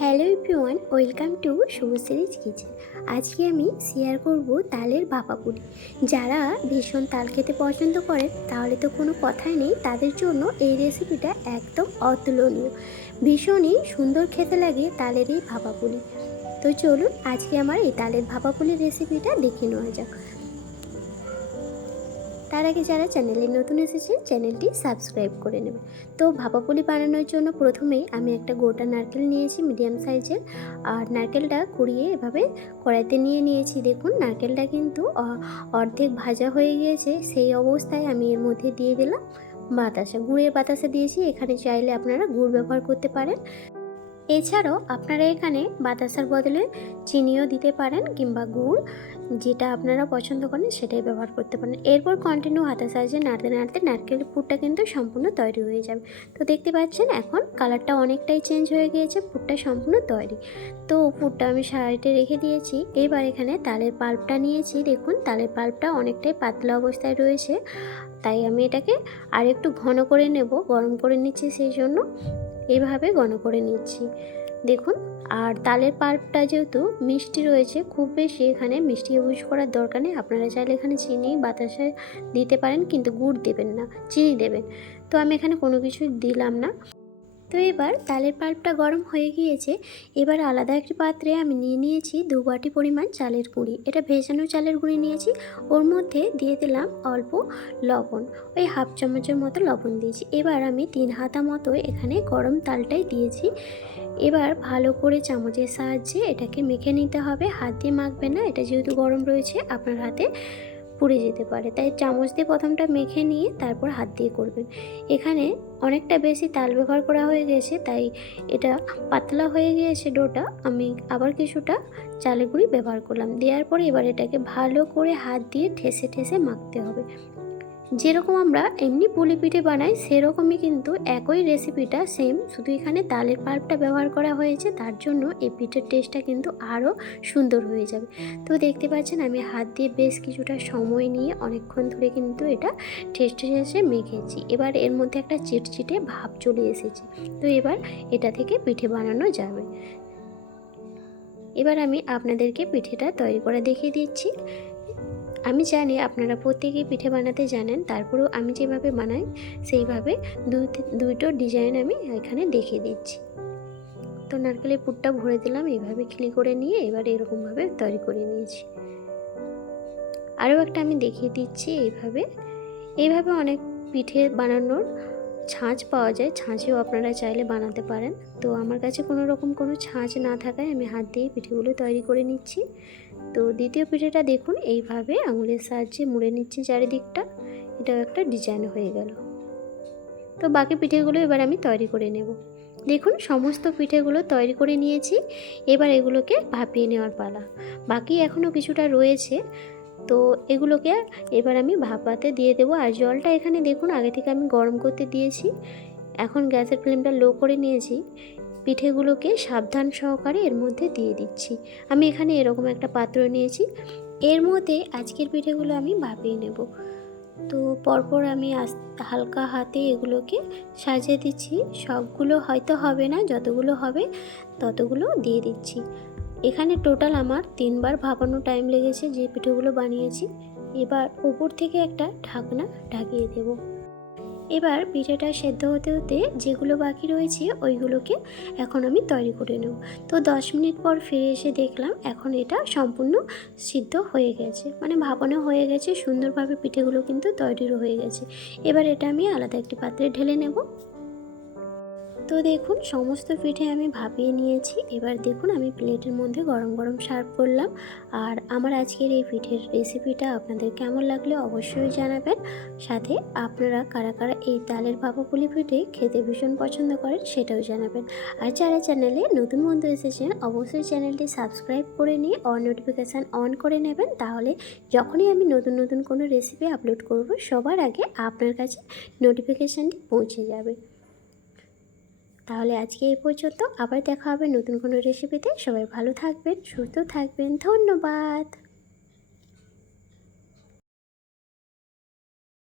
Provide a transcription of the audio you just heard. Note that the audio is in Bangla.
Hello everyone, welcome to Shubhashree's kitchen. আজকে আমি শেয়ার করব তালের ভাপা পুরি। যারা ভীষণ তাল খেতে পছন্দ করেন, তাহলে তো কোনো কথাই নেই, তাদের জন্য এই রেসিপিটা একদম অতুলনীয়। ভীষণই সুন্দর খেতে লাগে তালের এই ভাপা পুরি। তো চলুন, আজকে আমার এই তালের ভাপা পুলির রেসিপিটা দেখে নেওয়া যাক। তার আগে যারা চ্যানেলে নতুন এসেছেন চ্যানেলটি সাবস্ক্রাইব করে নেবেন তো ভাপাপুলি বানানোর জন্য প্রথমেই আমি একটা গোটা নারকেল নিয়েছি, মিডিয়াম সাইজের। আর নারকেলটা কুড়িয়ে এভাবে কড়াইতে নিয়ে নিয়েছি। দেখুন, নারকেলটা কিন্তু অর্ধেক ভাজা হয়ে গিয়েছে। সেই অবস্থায় আমি এর মধ্যে দিয়ে দিলাম বাতাসা। গুড়ের বাতাসা দিয়েছি। এখানে চাইলে আপনারা গুড় ব্যবহার করতে পারেন। এছাড়াও আপনারা এখানে বাতাসার বদলে চিনিও দিতে পারেন কিংবা গুড়, যেটা আপনারা পছন্দ করেন সেটাই ব্যবহার করতে পারেন। এরপর কন্টিনিউ হাতের সাহায্যে নাড়তে নাড়তে নারকেল পুরটা কিন্তু সম্পূর্ণ তৈরি হয়ে যাবে। তো দেখতে পাচ্ছেন এখন কালারটা অনেকটাই চেঞ্জ হয়ে গিয়েছে, পুরটা সম্পূর্ণ তৈরি। তো পুরটা আমি সাইডে রেখে দিয়েছি। এবার এখানে তালের পাল্পটা নিয়েছি। দেখুন, তালের পাল্পটা অনেকটাই পাতলা অবস্থায় রয়েছে। তাই আমি এটাকে আর একটু ঘন করে নেব, গরম করে নিচ্ছি সেই জন্য। এভাবে ঘন করে নিচ্ছি। দেখুন, আর তালের পাল্পটা যেহেতু মিষ্টি রয়েছে, খুব বেশি এখানে মিষ্টি ইউজ করার দরকার নেই। আপনারা চাইলে এখানে চিনি, বাতাসে দিতে পারেন, কিন্তু গুড় দেবেন না, চিনি দেবেন। তো আমি এখানে কোনো কিছু দিলাম না। তো এবার তালের পাল্পটা গরম হয়ে গিয়েছে, এবার আলাদা একটি পাত্রে আমি নিয়ে নিয়েছি দু বাটি পরিমাণ চালের গুঁড়ি। এটা ভেজানো চালের গুঁড়ি নিয়েছি, ওর মধ্যে দিয়ে দিলাম অল্প লবণ, ওই হাফ চামচের মতো লবণ দিয়েছি। এবার আমি তিন হাতা মতো এখানে গরম তালটাই দিয়েছি। এবার ভালো করে চামচের সাহায্যে এটাকে মেখে নিতে হবে, হাত দিয়ে মাখবে না, এটা যেহেতু গরম রয়েছে, আপনার হাতে পুড়ে যেতে পারে। তাই চামচ দিয়ে প্রথমটা মেখে নিয়ে তারপর হাত দিয়ে করবেন। এখানে অনেকটা বেশি তাল ব্যবহার করা হয়ে গেছে, তাই এটা পাতলা হয়ে গিয়েছে ডোটা। আমি আবার কিছুটা চালে গুঁড়ি ব্যবহার করলাম। দেওয়ার পরে এবার এটাকে ভালো করে হাত দিয়ে ঠেসে ঠেসে মাখতে হবে। যেরকম আমরা এমনি পুলি পিঠে বানাই, সেরকমই কিন্তু একই রেসিপিটা সেম শুধু এখানে তালের পাল্পটা ব্যবহার করা হয়েছে, তার জন্য এই পিঠের টেস্টটা কিন্তু আরও সুন্দর হয়ে যাবে। তো দেখতে পাচ্ছেন, আমি হাত দিয়ে বেশ কিছুটা সময় নিয়ে অনেকক্ষণ ধরে কিন্তু এটা টেস্টে শেষে মেখেছি। এবার এর মধ্যে একটা চিটচিটে ভাব চলে এসেছে। তো এবার এটা থেকে পিঠে বানানো যাবে। এবার আমি আপনাদেরকে পিঠেটা তৈরি করে দেখিয়ে দিচ্ছি। আমি জানি আপনারা প্রত্যেকেই পিঠে বানাতে জানেন, তারপরেও আমি যেভাবে বানাই, সেইভাবে দুই দুইটো ডিজাইন আমি এখানে দেখিয়ে দিচ্ছি। তো নারকেলের পুরটা ভরে দিলাম, এইভাবে খিলি করে নিয়ে এবার এরকমভাবে তৈরি করে নিয়েছি। আরও একটা আমি দেখিয়ে দিচ্ছি এইভাবে। এইভাবে অনেক পিঠে বানানোর ছাঁচ পাওয়া যায়, ছাঁচেও আপনারা চাইলে বানাতে পারেন। তো আমার কাছে কোনো রকম কোনো ছাঁচ না থাকায় আমি হাত দিয়ে পিঠেগুলো তৈরি করে নিচ্ছি। তো দ্বিতীয় পিঠেটা দেখুন, এইভাবে আঙুলের সাহায্যে মুড়ে নিচ্ছি চারিদিকটা। এটাও একটা ডিজাইন হয়ে গেল। তো বাকি পিঠেগুলো এবার আমি তৈরি করে নেব। দেখুন, সমস্ত পিঠেগুলো তৈরি করে নিয়েছি। এবার এগুলোকে ভাপিয়ে নেওয়ার পালা। বাকি এখনও কিছুটা রয়েছে। তো এগুলোকে এবার আমি ভাপাতে দিয়ে দেবো। আর জলটা এখানে দেখুন, আগে থেকে আমি গরম করতে দিয়েছি। এখন গ্যাসের ফ্লেমটা লো করে নিয়েছি। পিঠেগুলোকে সাবধান সহকারে এর মধ্যে দিয়ে দিচ্ছি। আমি এখানে এরকম একটা পাত্র নিয়েছি। এর মধ্যে আজকের পিঠেগুলো আমি ভাপিয়ে নেব। তো পরপর আমি হালকা হাতে এগুলোকে সাজিয়ে দিচ্ছি। সবগুলো হয়তো হবে না, যতগুলো হবে ততগুলো দিয়ে দিচ্ছি। এখানে টোটাল আমার তিনবার ভাপানো টাইম লেগেছে যে পিঠেগুলো বানিয়েছি। এবার ওপর থেকে একটা ঢাকনা ঢাকিয়ে দেবো। এবার পিঠেটা সেদ্ধ হতে হতে যেগুলো বাকি রয়েছে ওইগুলোকে এখন আমি তৈরি করে নেব। তো দশ মিনিট পর ফিরে এসে দেখলাম এখন এটা সম্পূর্ণ সিদ্ধ হয়ে গেছে। মানে ভাপানো হয়ে গেছে, সুন্দরভাবে পিঠেগুলো কিন্তু তৈরিও হয়ে গেছে। এবার এটা আমি আলাদা একটি পাত্রে ঢেলে নেব। তো দেখুন, সমস্ত পিঠে আমি ভাপিয়ে নিয়েছি। এবার দেখুন, আমি প্লেটের মধ্যে গরম গরম সার্ভ করলাম। আর আমার আজকের এই পিঠের রেসিপিটা আপনাদের কেমন লাগলে অবশ্যই জানাবেন। সাথে আপনারা কারা কারা এই তালের ভাপা পুলি পিঠে খেতে ভীষণ পছন্দ করেন সেটাও জানাবেন। আর যারা চ্যানেলে নতুন বন্ধু এসেছেন, অবশ্যই চ্যানেলটি সাবস্ক্রাইব করে নিয়ে অন নোটিফিকেশান অন করে নেবেন। তাহলে যখনই আমি নতুন নতুন কোনো রেসিপি আপলোড করব, সবার আগে আপনার কাছে নোটিফিকেশানটি পৌঁছে যাবে। তাহলে আজকে এই পর্যন্ত। আবার দেখা হবে নতুন কোনো রেসিপিতে সবাই ভালো থাকবেন, সুস্থ থাকবেন। ধন্যবাদ।